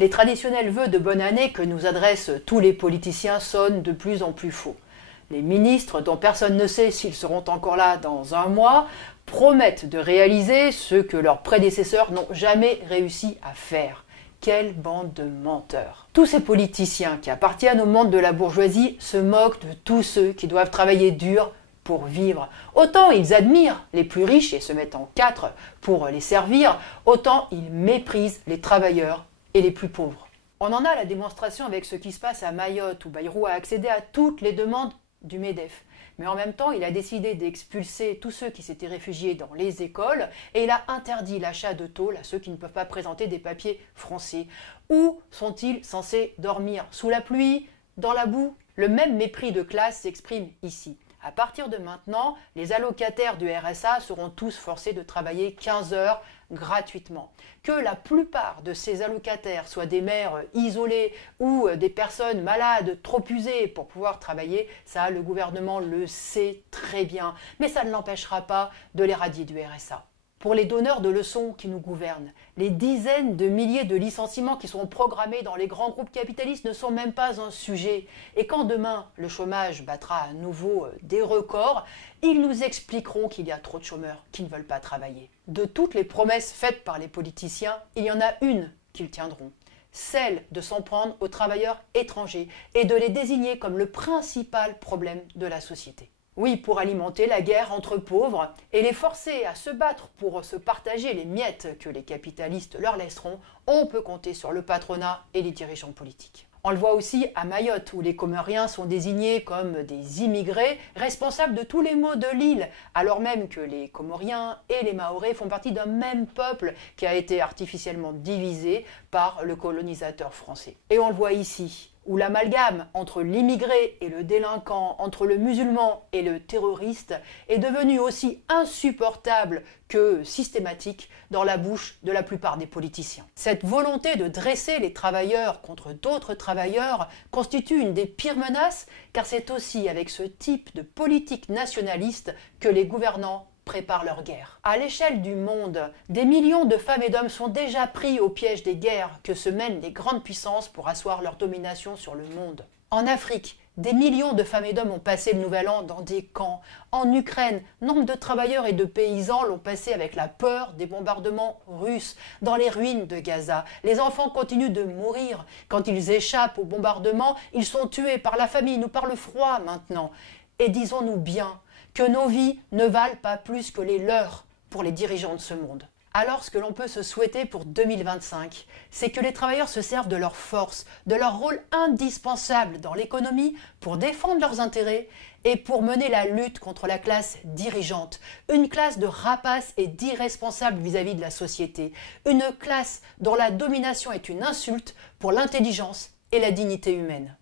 Les traditionnels vœux de bonne année que nous adressent tous les politiciens sonnent de plus en plus faux. Les ministres, dont personne ne sait s'ils seront encore là dans un mois, promettent de réaliser ce que leurs prédécesseurs n'ont jamais réussi à faire. Quelle bande de menteurs! Tous ces politiciens qui appartiennent au monde de la bourgeoisie se moquent de tous ceux qui doivent travailler dur pour vivre. Autant ils admirent les plus riches et se mettent en quatre pour les servir, autant ils méprisent les travailleurs et les plus pauvres. On en a la démonstration avec ce qui se passe à Mayotte, où Bayrou a accédé à toutes les demandes du MEDEF. Mais en même temps, il a décidé d'expulser tous ceux qui s'étaient réfugiés dans les écoles et il a interdit l'achat de tôles à ceux qui ne peuvent pas présenter des papiers français. Où sont-ils censés dormir? Sous la pluie? Dans la boue? Le même mépris de classe s'exprime ici. À partir de maintenant, les allocataires du RSA seront tous forcés de travailler 15 heures gratuitement. Que la plupart de ces allocataires soient des mères isolées ou des personnes malades trop usées pour pouvoir travailler, ça le gouvernement le sait très bien, mais ça ne l'empêchera pas de les radier du RSA. Pour les donneurs de leçons qui nous gouvernent, les dizaines de milliers de licenciements qui sont programmés dans les grands groupes capitalistes ne sont même pas un sujet. Et quand demain le chômage battra à nouveau des records, ils nous expliqueront qu'il y a trop de chômeurs qui ne veulent pas travailler. De toutes les promesses faites par les politiciens, il y en a une qu'ils tiendront. Celle de s'en prendre aux travailleurs étrangers et de les désigner comme le principal problème de la société. Oui, pour alimenter la guerre entre pauvres et les forcer à se battre pour se partager les miettes que les capitalistes leur laisseront, on peut compter sur le patronat et les dirigeants politiques. On le voit aussi à Mayotte, où les Comoriens sont désignés comme des immigrés responsables de tous les maux de l'île, alors même que les Comoriens et les Mahorais font partie d'un même peuple qui a été artificiellement divisé par le colonisateur français. Et on le voit ici, où l'amalgame entre l'immigré et le délinquant, entre le musulman et le terroriste, est devenu aussi insupportable que systématique dans la bouche de la plupart des politiciens. Cette volonté de dresser les travailleurs contre d'autres travailleurs constitue une des pires menaces, car c'est aussi avec ce type de politique nationaliste que les gouvernants préparent leur guerre. À l'échelle du monde, des millions de femmes et d'hommes sont déjà pris au piège des guerres que se mènent les grandes puissances pour asseoir leur domination sur le monde. En Afrique, des millions de femmes et d'hommes ont passé le nouvel an dans des camps. En Ukraine, nombre de travailleurs et de paysans l'ont passé avec la peur des bombardements russes. Dans les ruines de Gaza, les enfants continuent de mourir. Quand ils échappent aux bombardements, ils sont tués par la famine ou par le froid maintenant. Et disons-nous bien que nos vies ne valent pas plus que les leurs pour les dirigeants de ce monde. Alors ce que l'on peut se souhaiter pour 2025, c'est que les travailleurs se servent de leur force, de leur rôle indispensable dans l'économie pour défendre leurs intérêts et pour mener la lutte contre la classe dirigeante, une classe de rapaces et d'irresponsables vis-à-vis de la société, une classe dont la domination est une insulte pour l'intelligence et la dignité humaine.